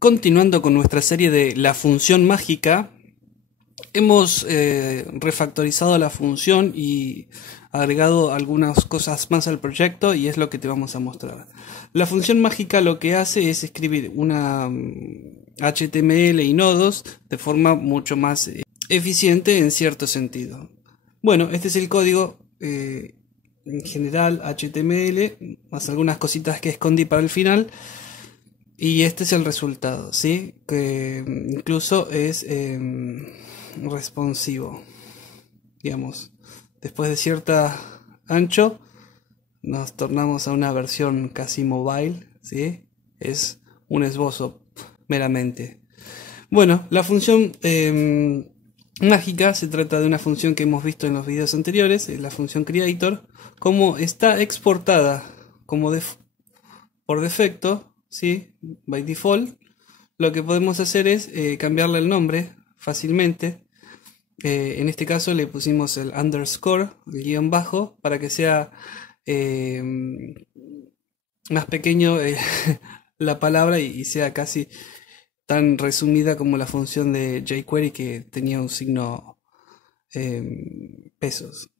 Continuando con nuestra serie de la función mágica, hemos refactorizado la función y agregado algunas cosas más al proyecto y es lo que te vamos a mostrar. La función mágica lo que hace es escribir una HTML y nodos de forma mucho más eficiente en cierto sentido. Bueno, este es el código en general HTML, más algunas cositas que escondí para el final. Y este es el resultado, ¿sí? Que incluso es responsivo. Digamos, después de cierta ancho, nos tornamos a una versión casi mobile, ¿sí? Es un esbozo meramente. Bueno, la función mágica se trata de una función que hemos visto en los videos anteriores, la función creator, como está exportada como por defecto. ¿Sí? By default, lo que podemos hacer es cambiarle el nombre fácilmente. En este caso le pusimos el underscore, el guión bajo, para que sea más pequeño la palabra y sea casi tan resumida como la función de jQuery que tenía un signo pesos.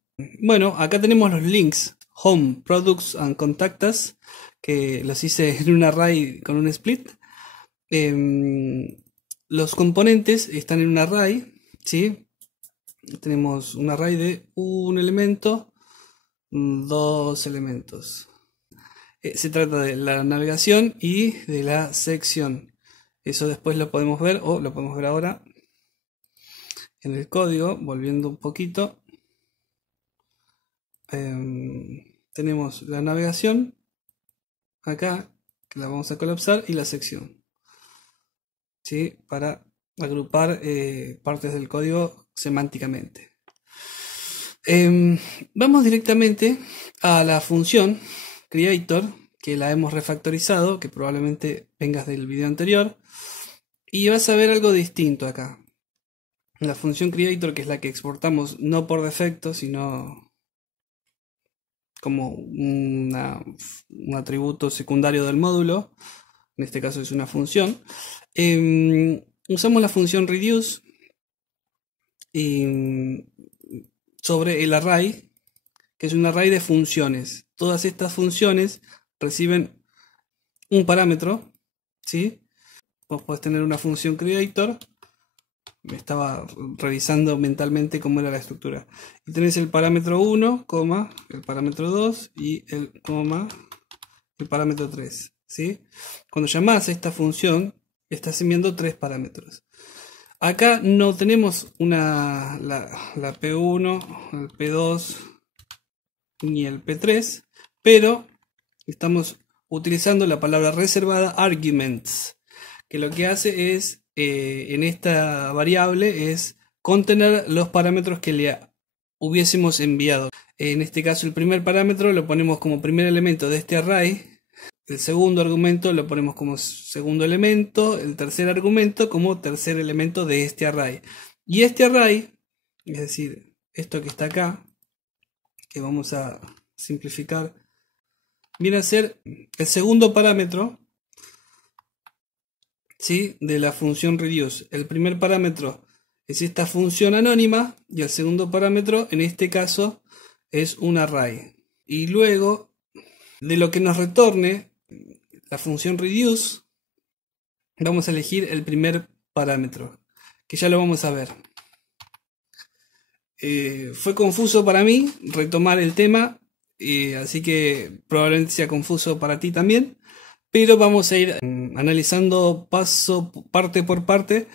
Bueno, acá tenemos los links Home, Products and Contact Us, que los hice en un array con un split. Los componentes están en un array, ¿sí? Tenemos un array de un elemento, dos elementos. Se trata de la navegación y de la sección. Eso después lo podemos ver, o lo podemos ver ahora en el código, volviendo un poquito. Tenemos la navegación acá, que la vamos a colapsar, y la sección, ¿sí? Para agrupar partes del código semánticamente. Vamos directamente a la función creator, que la hemos refactorizado, que probablemente vengas del video anterior, y vas a ver algo distinto acá. La función creator, que es la que exportamos no por defecto, sino como un atributo secundario del módulo, en este caso es una función. Usamos la función reduce sobre el array, que es un array de funciones. Todas estas funciones reciben un parámetro, ¿sí? Vos podés tener una función creator. Me estaba revisando mentalmente cómo era la estructura. Y tenés el parámetro 1, el parámetro 2 y el parámetro 3. ¿Sí? Cuando llamás a esta función, estás enviando tres parámetros. Acá no tenemos la P1, el P2 ni el P3, pero estamos utilizando la palabra reservada arguments, que lo que hace es en esta variable es contener los parámetros que le hubiésemos enviado. En este caso el primer parámetro lo ponemos como primer elemento de este array, el segundo argumento lo ponemos como segundo elemento, el tercer argumento como tercer elemento de este array. Y este array, es decir, esto que está acá, que vamos a simplificar, viene a ser el segundo parámetro, ¿sí? De la función reduce. El primer parámetro es esta función anónima y el segundo parámetro en este caso es un array. Y luego de lo que nos retorne la función reduce vamos a elegir el primer parámetro, que ya lo vamos a ver. Fue confuso para mí retomar el tema, así que probablemente sea confuso para ti también. Pero vamos a ir analizando parte por parte,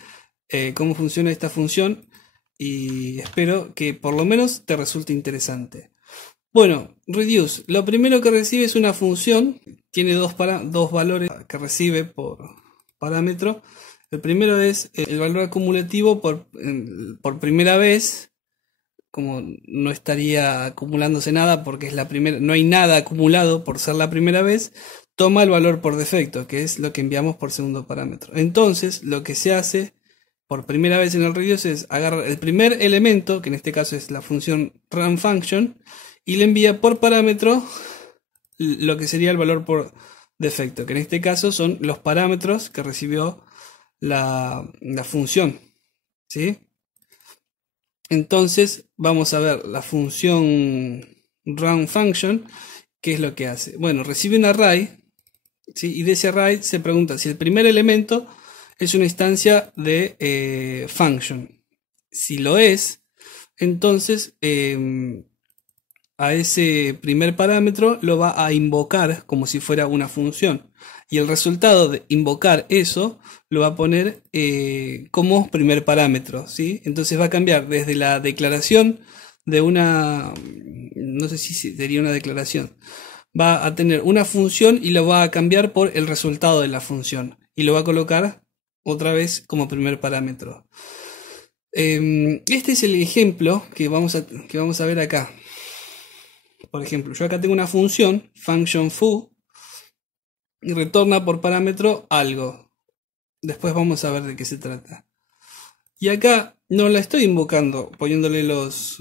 cómo funciona esta función y espero que por lo menos te resulte interesante. Bueno, reduce, lo primero que recibe es una función, tiene dos valores que recibe por parámetro. El primero es el valor acumulativo por primera vez. Como no estaría acumulándose nada porque es la primera, no hay nada acumulado por ser la primera vez, toma el valor por defecto, que es lo que enviamos por segundo parámetro. Entonces, lo que se hace por primera vez en el reduce es agarrar el primer elemento, que en este caso es la función runFunction, y le envía por parámetro lo que sería el valor por defecto, que en este caso son los parámetros que recibió la función, ¿sí? Entonces vamos a ver la función round function. ¿Qué es lo que hace? Bueno, recibe un array, ¿sí? Y de ese array se pregunta si el primer elemento es una instancia de function. Si lo es, entonces a ese primer parámetro lo va a invocar como si fuera una función. Y el resultado de invocar eso lo va a poner como primer parámetro, ¿sí? Entonces va a cambiar desde la declaración de una, no sé si sería una declaración, va a tener una función y lo va a cambiar por el resultado de la función. Y lo va a colocar otra vez como primer parámetro. Este es el ejemplo que vamos a ver acá. Por ejemplo, yo acá tengo una función, function foo, y retorna por parámetro algo. Después vamos a ver de qué se trata. Y acá no la estoy invocando poniéndole los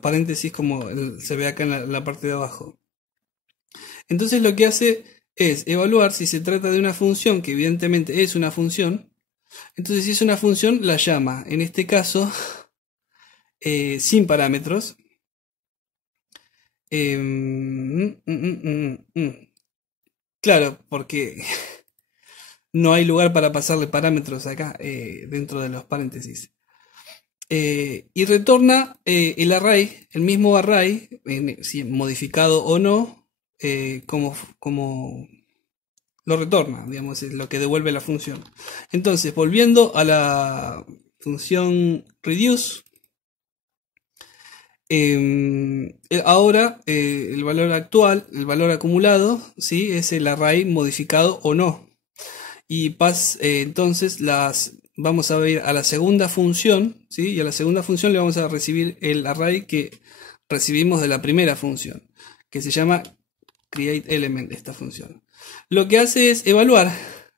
paréntesis como se ve acá en la parte de abajo. Entonces lo que hace es evaluar si se trata de una función, que evidentemente es una función. Entonces si es una función, la llama, en este caso, sin parámetros. Claro, porque no hay lugar para pasarle parámetros acá dentro de los paréntesis. Y retorna el array, el mismo array, si modificado o no, como lo retorna, digamos, es lo que devuelve la función. Entonces, volviendo a la función reduce, ahora el valor actual, el valor acumulado, ¿sí? Es el array modificado o no. Y entonces vamos a ir a la segunda función, ¿sí? Y a la segunda función le vamos a recibir el array que recibimos de la primera función, que se llama createElement, esta función. Lo que hace es evaluar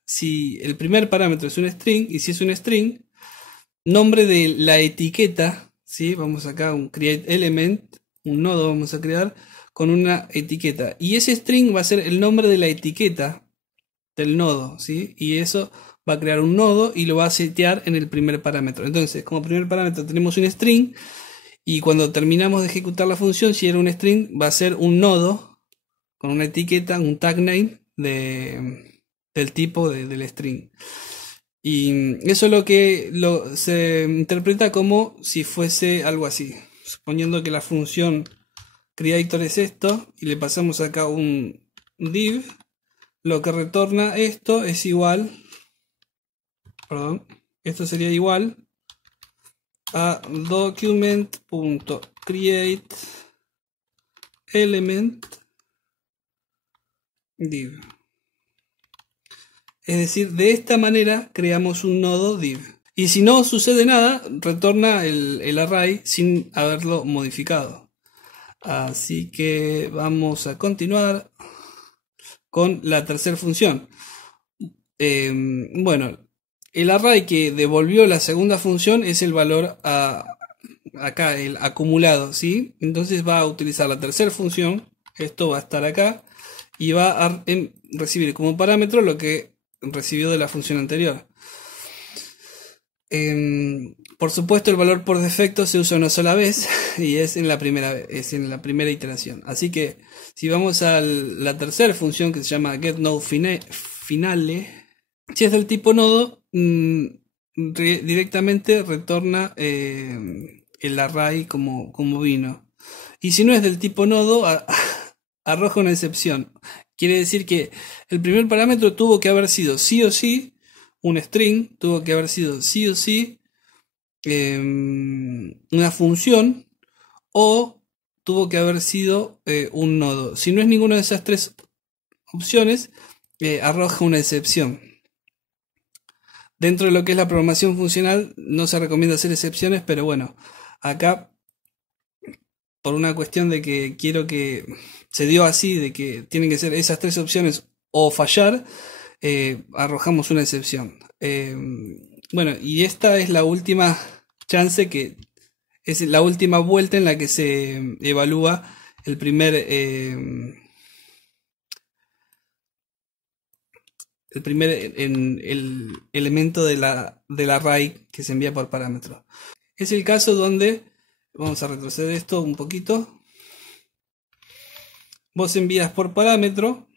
si el primer parámetro es un string, y si es un string, nombre de la etiqueta, ¿sí? Vamos acá a un createElement, un nodo vamos a crear con una etiqueta. Y ese string va a ser el nombre de la etiqueta del nodo, ¿sí? Y eso va a crear un nodo y lo va a setear en el primer parámetro. Entonces, como primer parámetro tenemos un string, y cuando terminamos de ejecutar la función, si era un string, va a ser un nodo con una etiqueta, un tag name del tipo del string. Y eso es lo que se interpreta como si fuese algo así. Suponiendo que la función creator es esto, y le pasamos acá un div, lo que retorna esto es igual, perdón, esto sería igual a document.createElement div. Es decir, de esta manera creamos un nodo div. Y si no sucede nada, retorna el array sin haberlo modificado. Así que vamos a continuar con la tercera función. Bueno, el array que devolvió la segunda función es el valor acá, el acumulado, ¿sí? Entonces va a utilizar la tercera función, esto va a estar acá, y va a recibir como parámetro lo que recibió de la función anterior. Por supuesto, el valor por defecto se usa una sola vez y es en la primera iteración. Así que si vamos a la tercera función, que se llama getNodeFinale, si es del tipo nodo, directamente retorna el array como vino. Y si no es del tipo nodo, arroja una excepción. Quiere decir que el primer parámetro tuvo que haber sido sí o sí un string, tuvo que haber sido sí o sí una función, o tuvo que haber sido un nodo. Si no es ninguna de esas tres opciones, arroja una excepción. Dentro de lo que es la programación funcional no se recomienda hacer excepciones, pero bueno, acá por una cuestión de que quiero que se dio así, de que tienen que ser esas tres opciones o fallar, arrojamos una excepción. Bueno, y esta es la última chance, que es la última vuelta en la que se evalúa el primer el elemento del array que se envía por parámetro. Es el caso donde, vamos a retroceder esto un poquito, vos envías por parámetro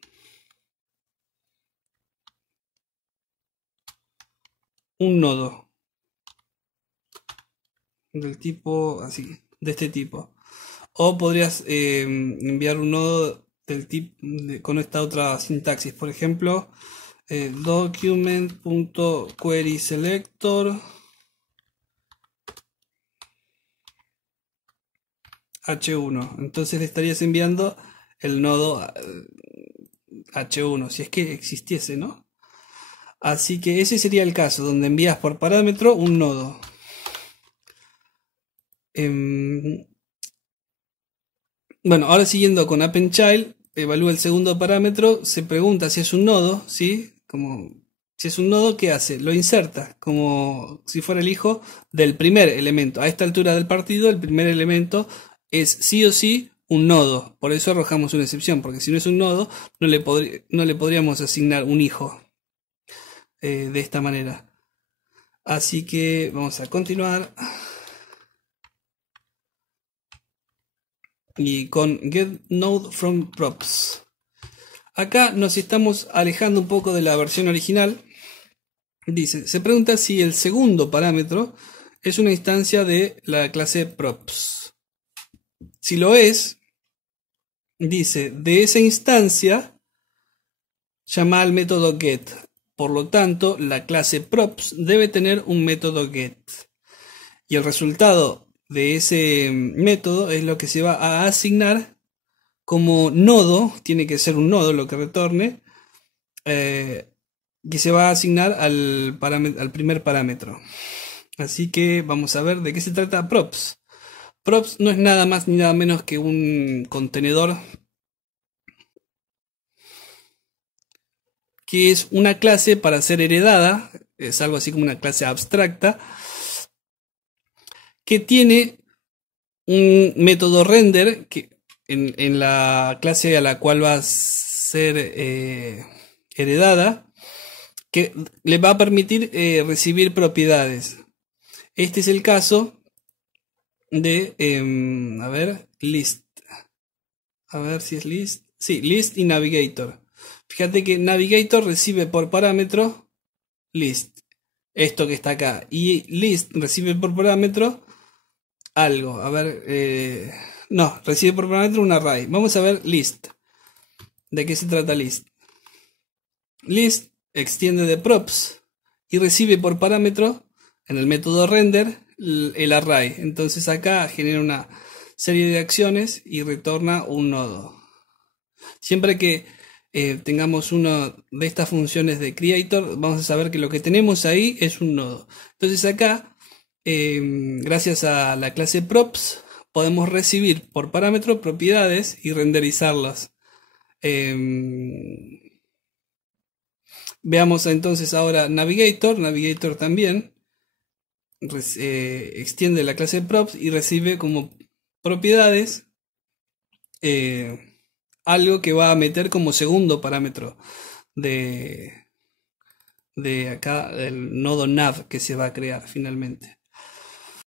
un nodo del tipo así, de este tipo. O podrías enviar un nodo del tipo con esta otra sintaxis, por ejemplo, document.querySelector H1. Entonces le estarías enviando el nodo H1, si es que existiese, ¿no? Así que ese sería el caso, donde envías por parámetro un nodo. Bueno, ahora siguiendo con AppendChild, evalúa el segundo parámetro, se pregunta si es un nodo, ¿sí? Como si es un nodo, ¿qué hace? Lo inserta, como si fuera el hijo del primer elemento. A esta altura del partido, el primer elemento es sí o sí un nodo. Por eso arrojamos una excepción, porque si no es un nodo, no le podríamos asignar un hijo de esta manera. Así que vamos a continuar. Y con getNodeFromProps. Acá nos estamos alejando un poco de la versión original. Dice, se pregunta si el segundo parámetro es una instancia de la clase props. Si lo es, dice, de esa instancia llama al método get. Por lo tanto, la clase props debe tener un método get. Y el resultado de ese método es lo que se va a asignar como nodo, tiene que ser un nodo lo que retorne, que se va a asignar al primer parámetro. Así que vamos a ver de qué se trata props. Props no es nada más ni nada menos que un contenedor que es una clase para ser heredada, es algo así como una clase abstracta, que tiene un método render que en la clase a la cual va a ser heredada, que le va a permitir recibir propiedades. Este es el caso de, a ver, list. A ver si es list. Sí, list y navigator. Fíjate que navigator recibe por parámetro list. Esto que está acá. Y list recibe por parámetro algo. A ver, no, recibe por parámetro un array. Vamos a ver list. ¿De qué se trata list? List extiende de props y recibe por parámetro en el método render el array. Entonces acá genera una serie de acciones y retorna un nodo. Siempre que tengamos una de estas funciones de creator, vamos a saber que lo que tenemos ahí es un nodo. Entonces acá, gracias a la clase props, podemos recibir por parámetro propiedades y renderizarlas. Veamos entonces ahora Navigator. Navigator también extiende la clase props y recibe como propiedades algo que va a meter como segundo parámetro de acá el nodo nav que se va a crear finalmente.